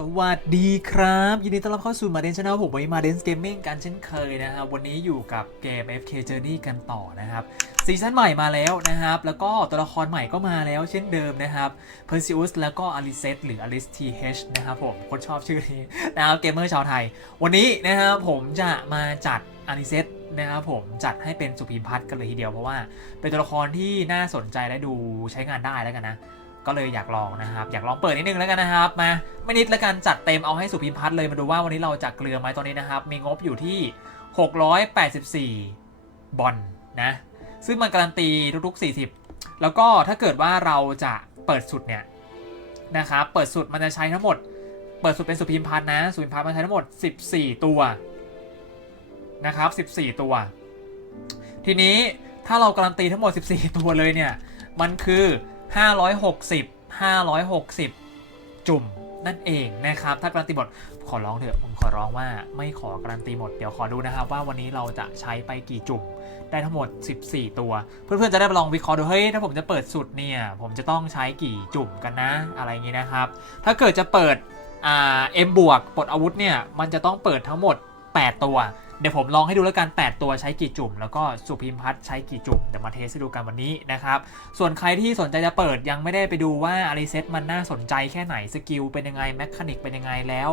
สวัสดีครับ ยินดีต้อนรับเข้าสู่มาเดนช n แนลผมวันนี้มาเดนเกมมิ่งกันเช่นเคยนะครับวันนี้อยู่กับเกม FK Journey กันต่อนะครับซีซั่นใหม่มาแล้วนะครับ แล้วก็ตัวละครใหม่ก็มาแล้วเช่นเดิมนะครับ Perseus แล้วก็อลิเซตหรืออลิส TH นะครับผมคนชอบชื่อนี้นะครับเกมเมอร์ชาวไทย วันนี้นะครับผมจะมาจัดอลิเซตนะครับผมจัดให้เป็นสุพีมพัฒน์กันเลยทีเดียวเพราะว่าเป็นตัวละครที่น่าสนใจและดูใช้งานได้แล้วกันนะ ก็เลยอยากลองนะครับ อยากลองเปิดนิดนึงแล้วกันนะครับ มาไม่นิดแล้วกันจัดเต็มเอาให้สุพิมพัฒน์เลยมาดูว่าวันนี้เราจะเกลือไหมตอนนี้นะครับ มีงบอยู่ที่ 684 บอลนะ ซึ่งมันการันตีทุกๆ 40 แล้วก็ถ้าเกิดว่าเราจะเปิดสุดเนี่ยนะครับเปิดสุดมันจะใช้ทั้งหมด เปิดสุดเป็นสุพิมพัฒน์นะสุพิมพัฒน์มันใช้ทั้งหมด 14 ตัวนะครับ 14 ตัว ทีนี้ถ้าเราการันตีทั้งหมด 14 ตัวเลยเนี่ย มันคือ 560 560 จุ่มนั่นเองนะครับถ้าการันตีหมดขอร้องเถอะผมขอร้องว่าไม่ขอการันตีหมดเดี๋ยวขอดูนะครับว่าวันนี้เราจะใช้ไปกี่จุ่มได้ทั้งหมด 14 ตัว เพื่อนๆจะได้ลองวิเคราะห์ดูเฮ้ยถ้าผมจะเปิดสุดเนี่ยผมจะต้องใช้กี่จุ่มกันนะอะไรอย่างนี้นะครับ ถ้าเกิดจะเปิดอ่าเอ็มบวกปลดอาวุธเนี่ยมันจะต้องเปิดทั้งหมด 8 ตัว เดี๋ยวผมลองให้ดูแล้วกัน 8 ตัวใช้กี่จุ่ม แล้วก็สุพิมพัฒใช้กี่จุ่มเดี๋ยวมาเทสให้ดูกันวันนี้นะครับ ส่วนใครที่สนใจจะเปิดยังไม่ได้ไปดูว่าอาริเซตมันน่าสนใจแค่ไหนสกิลเป็นยังไงแมคานิกเป็นยังไงแล้ว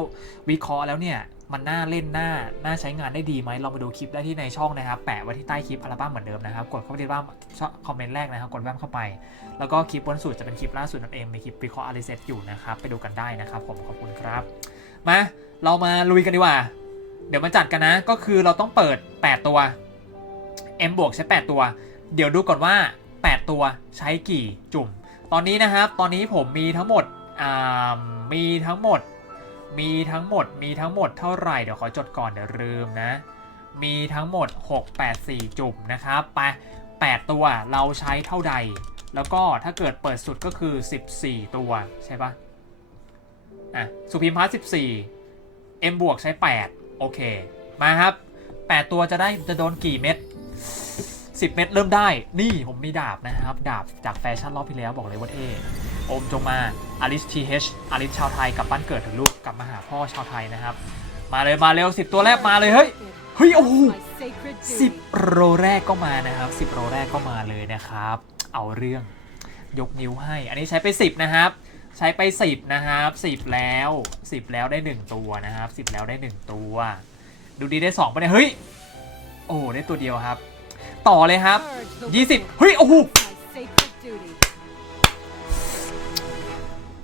วิเคราะห์แล้วเนี่ยมันน่าเล่นน่าน่าใช้งานได้ดีไหมลองไปดูคลิปได้ที่ในช่องนะครับ แปะไว้ที่ใต้คลิปอัลบั้มเหมือนเดิมนะครับ กดเข้าไปที่ว่าคอมเมนต์แรกนะครับ กดแวมเข้าไป แล้วก็คลิปบนสุดจะเป็นคลิปล่าสุดนั่นเอง มีคลิปวิเคราะห์อาริเซตอยู่นะครับ ไปดูกันได้นะครับ ผมขอบคุณครับ มา เรามาลุยกันดีกว่า เดี๋ยวมาจัดกันนะ ก็คือเราต้องเปิด 8 ตัว M บวกใช้ 8 ตัว เดี๋ยวดูก่อนว่า 8 ตัวใช้กี่จุ่ม ตอนนี้นะครับ ตอนนี้ผมมีทั้งหมดอ่ามีทั้งหมด มีทั้งหมด มีทั้งหมดเท่าไหร่ เดี๋ยวขอจดก่อนเดี๋ยวลืมนะ มีทั้งหมด 6 8 4 จุ่มนะครับ ไป 8 ตัวเราใช้เท่าใด แล้วก็ถ้าเกิดเปิดสุดก็คือ 14 ตัวใช่ปะอะ สุพิมพัฒน์14 M บวกใช้ 8 โอเค มาครับ 8 ตัวจะได้จะโดนกี่เม็ด10 เม็ดเริ่มได้ นี่ผมมีดาบนะครับ ดาบจากแฟชั่นรอบที่แล้วบอกเลยว่าเท่โอมจงมาอลิสทีเฮชอลิสชาวไทยกลับบ้านเกิดถึงลูกกลับมาหาพ่อชาวไทยนะครับ มาเลยมาเร็ว10 ตัวแรกมาเลยเฮ้ยเฮ้ยโอ้โห10โรแรกก็มานะครับ 10 โรแรกก็มาเลยนะครับ เอาเรื่องยกนิ้วให้ อันนี้ใช้ไป 10 นะครับ ใช้ไป 10 นะครับ 10 แล้ว 10 แล้วได้ 1 ตัวนะครับ 10 แล้วได้ 1 ตัว ดูดีได้2ปะเนี่ยเฮ้ย โอ้ได้ตัวเดียวครับ ต่อเลยครับ 20 เฮ้ย โอ้โห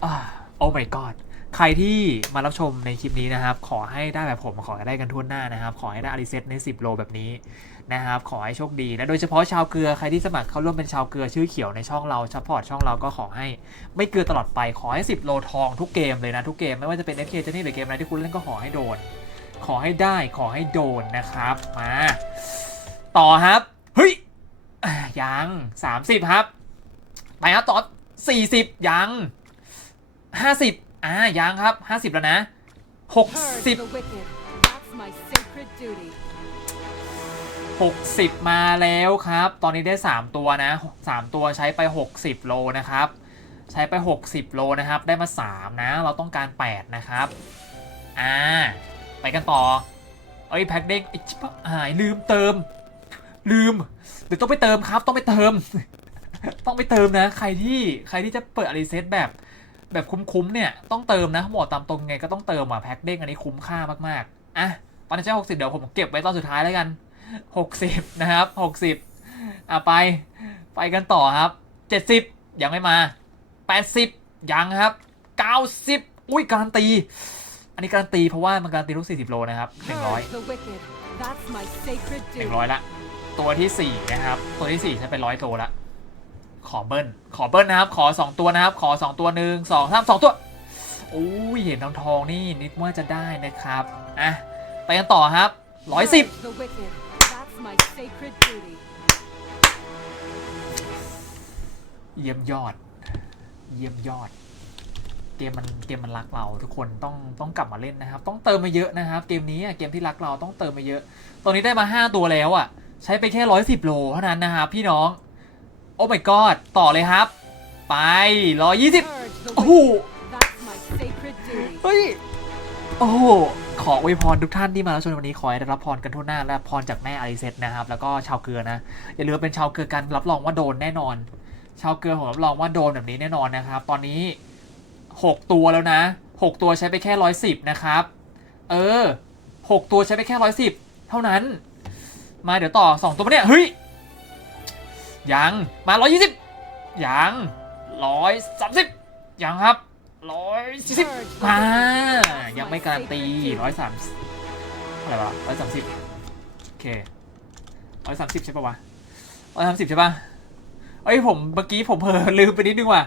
อ่าโอ้ my god ใครที่มารับชมในคลิปนี้นะครับ ขอให้ได้แบบผมขอให้ได้กันทั่วหน้านะครับ ขอให้ได้อาริเซตใน 10 โลแบบนี้ นะครับขอให้โชคดีและโดยเฉพาะชาวเกลือใครที่สมัครเข้าร่วมเป็นชาวเกลือชื่อเขียวในช่องเราซัพพอร์ตช่องเราก็ขอให้ไม่เกลือตลอดไปขอให้ 10 โลทองทุกเกมเลยนะทุกเกมไม่ว่าจะเป็น FK จะนี่หรือเกมอะไรที่คุณเล่นก็ขอให้โดน ขอให้ได้ขอให้โดนนะครับมาต่อครับเฮ้ยยัง 30 ครับไปครับต่อ 40 ยัง 50อ่ายังครับ 50 แล้วนะ 60 60 มาแล้วครับ ตอนนี้ได้ 3 ตัวนะ 3 ตัวใช้ไป 60 โลนะครับ ใช้ไป 60 โลนะครับ ได้มา 3 นะ เราต้องการ 8 นะครับ อ่า ไปกันต่อ เอ้ยแพ็คเด้งไอ้ชิบหายลืมเติม ลืมเดี๋ยวต้องไปเติมครับ ต้องไปเติม ต้องไปเติมนะ ใครที่ใครที่จะเปิดอลิเซตแบบแบบคุ้มๆเนี่ยต้องเติมนะบอกตามตรงไงก็ต้องเติมอะแพ็คเด้งอันนี้คุ้มค่ามากๆอะตอนนี้ใช้60 เดี๋ยวผมเก็บไว้ตอนสุดท้ายแล้วกัน 60นะครับ60อะไปไปกันต่อครับ70ยังไม่มา80ยังครับ90อุ้ยการันตี อันนี้การันตีเพราะว่ามันการันตีทุก40โลนะครับ100 Purge the wicked. That's my sacred หนึ่ง duty. ร้อยละตัวที่สี่นะครับตัวที่สี่ใช้ไปร้อยตัวละขอเบิ้ลขอเบิ้ลนะครับ ขอสองตัวนะครับ ขอสองตัวหนึ่งสองสามสองตัวโอ้ยเห็นทองทองๆนี่นิดว่าจะได้นะครับอะไปกันต่อครับร้อยสิบ my sacred duty. เยี่ยมยอด เยี่ยมยอด เกมมันเกมมันรักเราทุกคนต้องต้องกลับมาเล่นนะครับ ต้องเติมมาเยอะนะครับ เกมนี้อะเกมที่รักเราต้องเติมมาเยอะ ตอนนี้ได้มา 5 ตัวแล้วอะ ใช้ไปแค่ 110 โลเท่านั้นนะครับพี่น้อง โอ้ my god ต่อเลยครับ ไป 120 Purge the โอ้โห wicked. That's my sacred duty. เฮ้ย โอ้โห ขออวยพรทุกท่านที่มาแล้วชมในวันนี้ขอให้ได้รับพรกันทั่วหน้าและพรจากแม่อาริเซตนะครับ แล้วก็ชาวเกลือนะ อย่าลืมเป็นชาวเกลือกันรับรองว่าโดนแน่นอน ชาวเกลือผมรับรองว่าโดนแบบนี้แน่นอนนะครับ ตอนนี้ 6 ตัวแล้วนะ 6 ตัวใช้ไปแค่110นะครับ เออ 6 ตัวใช้ไปแค่110เท่านั้น มาเดี๋ยวต่อ 2 ตัวเนี่ยเฮ้ยยังมา120ยัง130ยังครับ 140มายังไม่การันตี130อะไรวะ130โอเค130ใช่ปะวะ130ใช่ปะเอ้ยผมเมื่อกี้ผมเผลอลืมไปนิดนึงว่ะ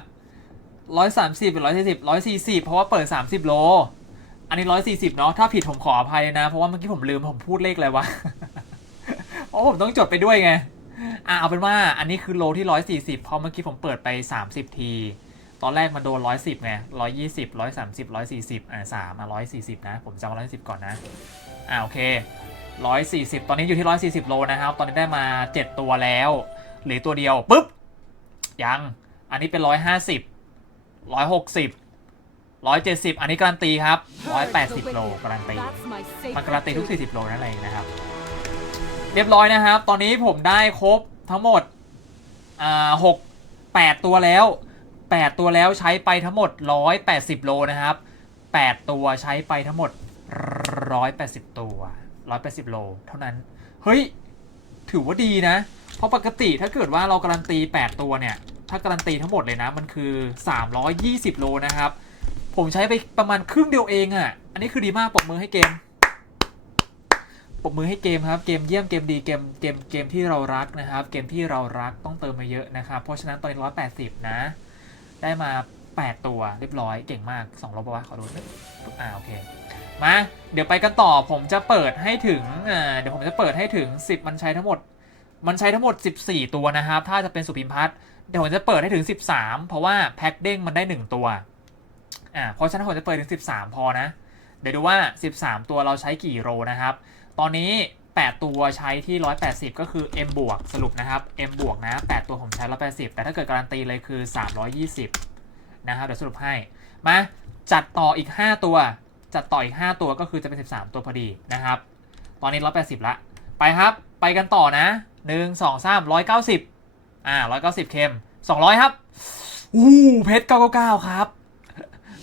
ร้อยสามสิบเป็นร้อยสี่สิบร้อยสี่สิบเพราะว่าเปิดสามสิบโล อันนี้ร้อยสี่สิบเนาะถ้าผิดผมขออภัยนะ เพราะว่าเมื่อกี้ผมลืมผมพูดเลขอะไรวะเพราะผมต้องจดไปด้วยไงอะเอาเป็นว่าอันนี้คือโลที่ร้อยสี่สิบเพราะเมื่อกี้ผมเปิดไปสามสิบที ตอนแรกมันโดนร้อยสิบไงร้อยยี่สิบร้อยสามสิบร้อยสี่สิบอ่าสามอะร้อยสี่สิบนะ ผมจำร้อยสิบก่อนนะ อ่าโอเคร้อยสี่สิบตอนนี้อยู่ที่ร้อยสี่สิบโลนะครับ ตอนนี้ได้มาเจ็ดตัวแล้วหลือตัวเดียวปุ๊บ ยัง อันนี้เป็นร้อยห้าสิบร้อยหกสิบร้อยเจ็ดสิบอันนี้การันตีครับร้อยแปดสิบโลการันตีมันการันตีทุก duty. 40โลนั่นเองนะครับ เรียบร้อยนะครับ ตอนนี้ผมได้ครบทั้งหมดอ่าหกแปดตัวแล้ว 8 ตัวแล้วใช้ไปทั้งหมด 180 โลนะครับ 8 ตัวใช้ไปทั้งหมด 180 ตัว 180 โล เท่านั้น เฮ้ย ถือว่าดีนะ เพราะปกติถ้าเกิดว่าเราการันตี 8 ตัวเนี่ย ถ้าการันตีทั้งหมดเลยนะ มันคือ 320 โลนะครับ ผมใช้ไปประมาณครึ่งเดียวเองอะ่ะ อันนี้คือดีมากปรบมือให้เกมปรบมือให้เกมครับ เกมเยี่ยมเกมดีเกมเกมเกมที่เรารักนะครับ เกมที่เรารักต้องเติมมาเยอะนะครับ เพราะฉะนั้นตอนนี้ร้อยแปดสิบนะ ได้มา 8 ตัวเรียบร้อยเก่งมาก2ลบปะวะขอดูอ่าโอเคมาเดี๋ยวไปกันต่อผมจะเปิดให้ถึงอ่าเดี๋ยวผมจะเปิดให้ถึง 10 มันใช้ทั้งหมด มันใช้ทั้งหมด 14 ตัวนะครับ ถ้าจะเป็นสุพิมพัฒน์เดี๋ยวผมจะเปิดให้ถึง 13 เพราะว่าแพ็คเด้งมันได้ 1 ตัวอ่าเพราะฉะนั้นผมจะเปิดถึง 13 พอนะ เดี๋ยวดูว่า 13 ตัวเราใช้กี่โรนะครับ ตอนนี้ 8 ตัวใช้ที่ 180 ก็คือ M บวกสรุปนะครับ M บวกนะ 8 ตัวผมใช้ 180 แต่ถ้าเกิดการันตีเลยคือ 320 นะครับ เดี๋ยวสรุปให้ มาจัดต่ออีก 5 ตัว จัดต่ออีก 5 ตัวก็คือจะเป็น 13 ตัวพอดีนะครับ ตอนนี้ 180 ละ ไปครับ ไปกันต่อนะ 1 2 3 190 อ่า 190 เค็ม 200 ครับ อู้เพชร 999 ครับ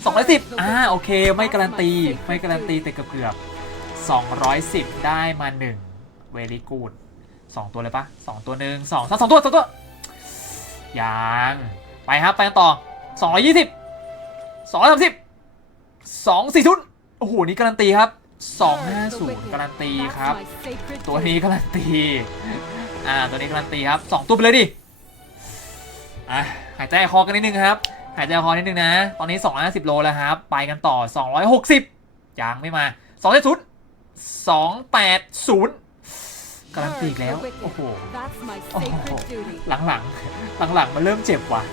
210 อ่า โอเค ไม่การันตี ไม่การันตีแต่เกือบเกือบ210 ได้มา 1 very good 2ตัวเลยปะ2ตัวหนึ่งสองสามสองตัวสองตัวยังไปครับ ไปกันต่อ220 230 240โอ้โห นี่การันตีครับ250การันตีครับ ตัวนี้การันตี อ่า ตัวนี้การันตีครับ2ตัวไปเลยดิ อะ หายใจคอกันนิดนึงครับ หายใจคอนิดนึงนะ ตอนนี้250โลแล้วครับ ไปกันต่อ260ยังไม่มา270 280 การันตีอีกแล้ว โอ้โห That's my Oh. sacred duty. หลังๆหลังๆมันเริ่มเจ็บว่ะ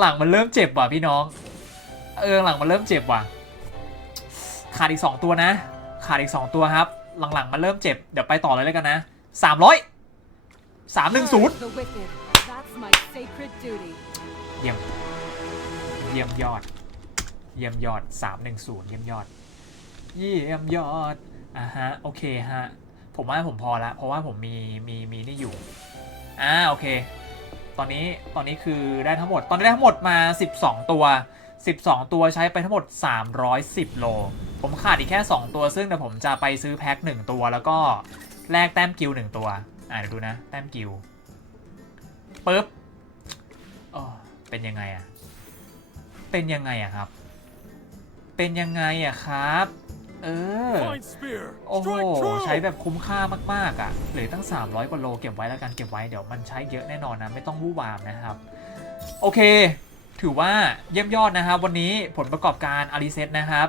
หลังๆมันเริ่มเจ็บว่ะพี่น้อง เออหลังมันเริ่มเจ็บว่ะ ขาดอีก2ตัวนะ ขาดอีก2ตัวครับ หลังๆมันเริ่มเจ็บ เดี๋ยวไปต่อเลยแล้วกันนะ300 Purge 310 the wicked. That's my sacred duty. เยี่ยม เยี่ยมยอด เยี่ยมยอด310เยี่ยมยอด เยี่ยมยอดอ่าฮะ โอเคฮะ ผมว่าผมพอละเพราะว่าผมมีมีมีนี่อยู่อ่าโอเค ตอนนี้ตอนนี้คือได้ทั้งหมด ตอนนี้ได้ทั้งหมดมา 12 ตัว 12 ตัวใช้ไปทั้งหมด 310 โล ผมขาดอีกแค่ 2 ตัวซึ่งเดี๋ยวผมจะไปซื้อแพ็ค1 ตัว แล้วก็แลกแต้มกิล1ตัว อ่าเดี๋ยวดูนะ แต้มกิลปึ๊บอ๋อเป็นยังไงอะเป็นยังไงอะครับ เป็นยังไงอะครับ เออ โอ้โห Strike true. ใช้แบบคุ้มค่ามากๆอะ่ะเหลือตั้ง 300 กว่าโลเก็บไว้แล้วกันเก็บไว้เดี๋ยวมันใช้เยอะแน่นอนนะ ไม่ต้องวู่วามนะครับ โอเค ถือว่าเยี่ยมยอดนะครับ วันนี้ผลประกอบการอาริเซตนะครับ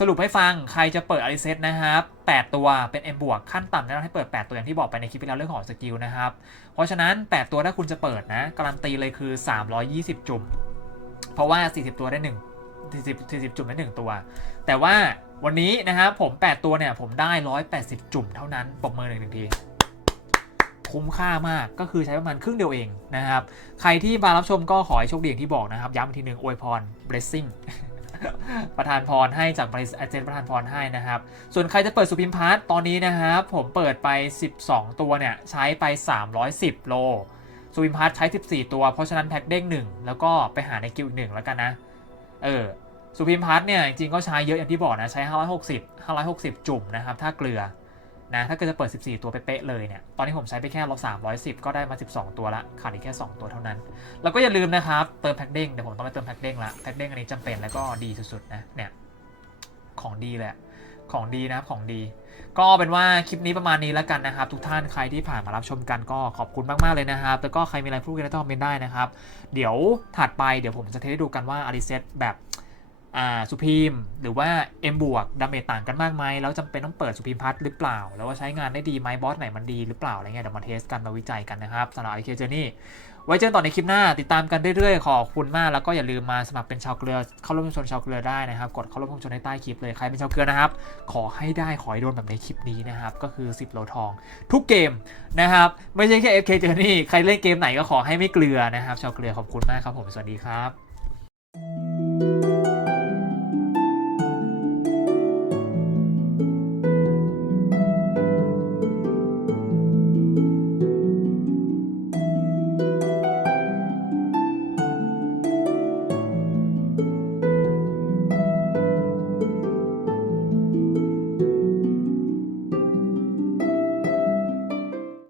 สรุปให้ฟังใครจะเปิดอาริเซตนะครับ 8 ตัวเป็น M บวกขั้นต่ำแนะนำให้เปิด 8 ตัวอย่างที่บอกไปในคลิปที่แล้วเรื่องของสกิลนะครับ เพราะฉะนั้น 8 ตัวถ้าคุณจะเปิดนะการันตีเลยคือ 320 จุ่มเพราะว่า 40 ตัวได้ 1 40 40 จุ่มได้1ตัว แต่ว่าวันนี้นะครับผม 8 ตัวเนี่ย ผมได้ 180 จุ่มเท่านั้นปรบมือหนึ่งหนึ่งทีคุ้มค่ามากก็คือใช้ประมาณครึ่งเดียวเองนะครับ ใครที่มารับชมก็ขอให้โชคดีอย่างที่บอกนะครับ ย้ำอีกทีหนึ่งอวยพร blessing ประธานพรให้จากบริษัทเจนประธานพรให้นะครับ ส่วนใครจะเปิดสุพิมพัฒน์ตตอนนี้นะครับ ผมเปิดไป 12 ตัวเนี่ย ใช้ไป 310 โลสุพิมพัฒน์ใช้ 14 ตัว เพราะฉะนั้นแพ็คเด้งหนึ่งแล้วก็ไปหาในกิลด์หนึ่งแล้วกันนะ เออสุพิมพัฒน์เนี่ยจริงๆก็ใช้เยอะอย่างที่บอกนะ ใช้ 560 560 จุ่มนะครับ ถ้าเกลือนะถ้าเกิดจะเปิด 14 ตัวเป๊ะเลยเนี่ย ตอนนี้ผมใช้ไปแค่ล310 ก็ได้มา 12 ตัวละขาดอีกแค่ 2 ตัวเท่านั้น แล้วก็อย่าลืมนะครับ เติมแพ็กเด้งเดี๋ยวผมต้องไปเติมแพ็กเด้งละแพ็กเด้งอันนี้จำเป็นแล้วก็ดีสุดๆนะเนี่ยของดีแหละ ของดีนะครับของดี ก็เป็นว่าคลิปนี้ประมาณนี้แล้วกันนะครับ ทุกท่านใครที่ผ่านมารับชมกันก็ขอบคุณมากๆเลยนะครับแล้วก็ใครมีอะไรพูดกันก็คอมเมนต์ได้นะครับ เดี๋ยวถัดไปเดี๋ยวผมจะเทสดูกันว่าอาริเซตแบบ สุพีมหรือว่า M บวกดาเมจต่างกันมากไหมแล้วจำเป็นต้องเปิดสุพีมพัทหรือเปล่า แล้วว่าใช้งานได้ดีไหมบอสไหนมันดีหรือเปล่าอะไรเงี้ยเดี๋ยวมาเทสกันมาวิจัยกันนะครับสำหรับไอเคเจอร์นี่ไว้เจอกันต่อในคลิปหน้าติดตามกันเรื่อยๆ ขอบคุณมากแล้วก็อย่าลืมมาสมัครเป็นชาวเกลือเข้าร่วมชุมชนชาวเกลือได้นะครับ กดเข้าร่วมชุมชนในใต้คลิปเลยใครเป็นชาวเกลือนะครับ ขอให้ได้ขอให้โดนแบบในคลิปนี้นะครับ ก็คือ 10โลทอง ทุกเกมนะครับ ไม่ใช่แค่ FK Journey ใครเล่นเกมไหนก็ขอให้ไม่เกลือนะครับ ชาวเกลือขอบคุณมากครับผมสวัสดีครับ